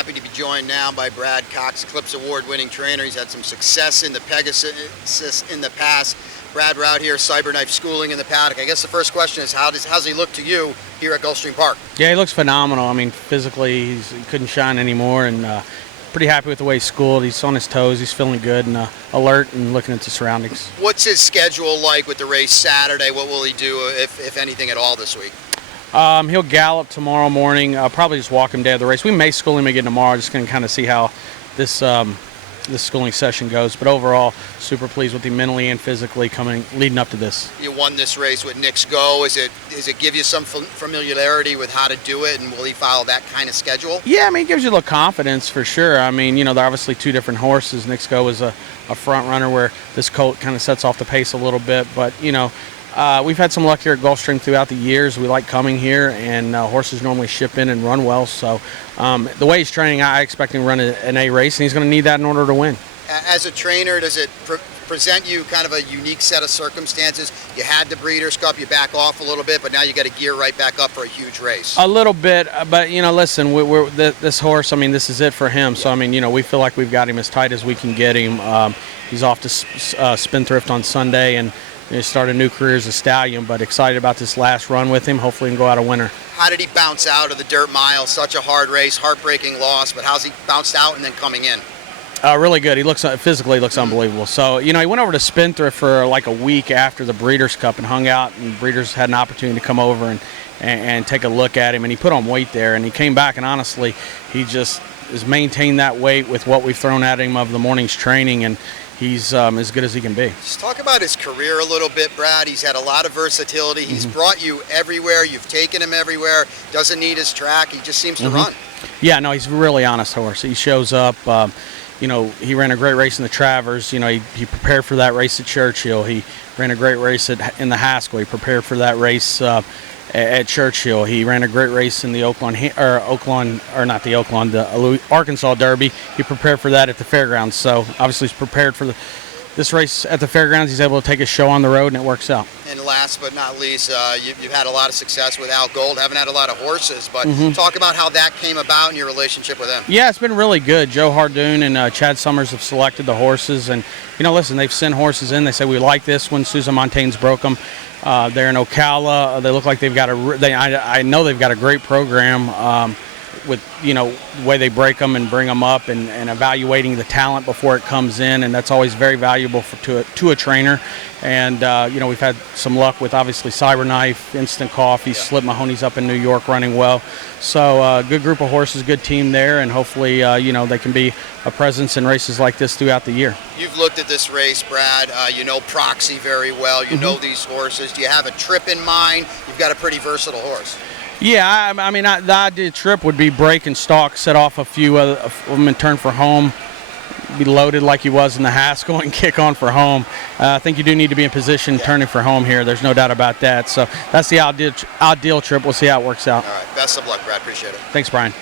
happy to be joined now by Brad Cox, Eclipse Award-winning trainer. He's had some success in the Pegasus in the past. Brad, we're out here, Cyberknife schooling in the paddock. I guess the first question is, how's he look to you here at Gulfstream Park? Yeah, he looks phenomenal. I mean, physically, he couldn't shine anymore, and pretty happy with the way he's schooled. He's on his toes. He's feeling good and alert and looking at the surroundings. What's his schedule like with the race Saturday? What will he do, if anything at all, this week? He'll gallop tomorrow morning. I'll probably just walk him day of the race. We may school him again tomorrow. Just going to kind of see how this schooling session goes. But overall, super pleased with him mentally and physically leading up to this. You won this race with Nick's Go. Does it give you some familiarity with how to do it, and will he follow that kind of schedule? Yeah, I mean, it gives you a little confidence for sure. I mean, you know, they're obviously two different horses. Nick's Go is a front runner, where this colt kind of sets off the pace a little bit. But, you know, we've had some luck here at Gulfstream throughout the years. We like coming here, and horses normally ship in and run well. So the way he's training, I expect him to run an A race, and he's going to need that in order to win. As a trainer, does it present you kind of a unique set of circumstances? You had the Breeders' Cup, you back off a little bit, but now you got to gear right back up for a huge race. A little bit, but, you know, listen, this horse, I mean, this is it for him. So, I mean, you know, we feel like we've got him as tight as we can get him. He's off to Spendthrift on Sunday, and start a new career as a stallion, but excited about this last run with him. Hopefully he can go out a winner. How did he bounce out of the dirt mile? Such a hard race, heartbreaking loss, but how's he bounced out and then coming in? Really good. He looks physically looks unbelievable. So, you know, he went over to Spendthrift for like a week after the Breeders' Cup and hung out, and Breeders had an opportunity to come over and take a look at him, and he put on weight there, and he came back, and honestly, he just has maintained that weight with what we've thrown at him of the morning's training, and he's as good as he can be. Just talk about his career a little bit, Brad. He's had a lot of versatility. He's brought you everywhere. You've taken him everywhere. Doesn't need his track. He just seems to run. Yeah, no, he's a really honest horse. He shows up. You know, he ran a great race in the Travers. You know, he prepared for that race at Churchill. He ran a great race in the Haskell. He prepared for that race at Churchill. He ran a great race in the Arkansas Derby. He prepared for that at the fairgrounds. So obviously he's prepared for this race at the fairgrounds. He's able to take his show on the road, and it works out. And last but not least, you've had a lot of success with Al Gold. Haven't had a lot of horses, but talk about how that came about and your relationship with him. Yeah, it's been really good. Joe Hardoon and Chad Summers have selected the horses, and, you know, listen, they've sent horses in. They say, we like this one. Susan Montaigne's broke them. They're in Ocala. They look like they've got I know they've got a great program with, you know, the way they break them and bring them up, and evaluating the talent before it comes in, and that's always very valuable to a trainer. And you know, we've had some luck with obviously Cyberknife, Instant Coffee, Slip Mahoney's up in New York running well. So good group of horses, good team there, and hopefully you know, they can be a presence in races like this throughout the year. You've looked at this race, Brad. You know Proxy very well. You know these horses. Do you have a trip in mind? You've got a pretty versatile horse. Yeah, I mean, the ideal trip would be break and stalk, set off a few of them and turn for home, be loaded like he was in the Haskell, and kick on for home. I think you do need to be in position turning for home here. There's no doubt about that. So that's the ideal trip. We'll see how it works out. All right. Best of luck, Brad. Appreciate it. Thanks, Brian.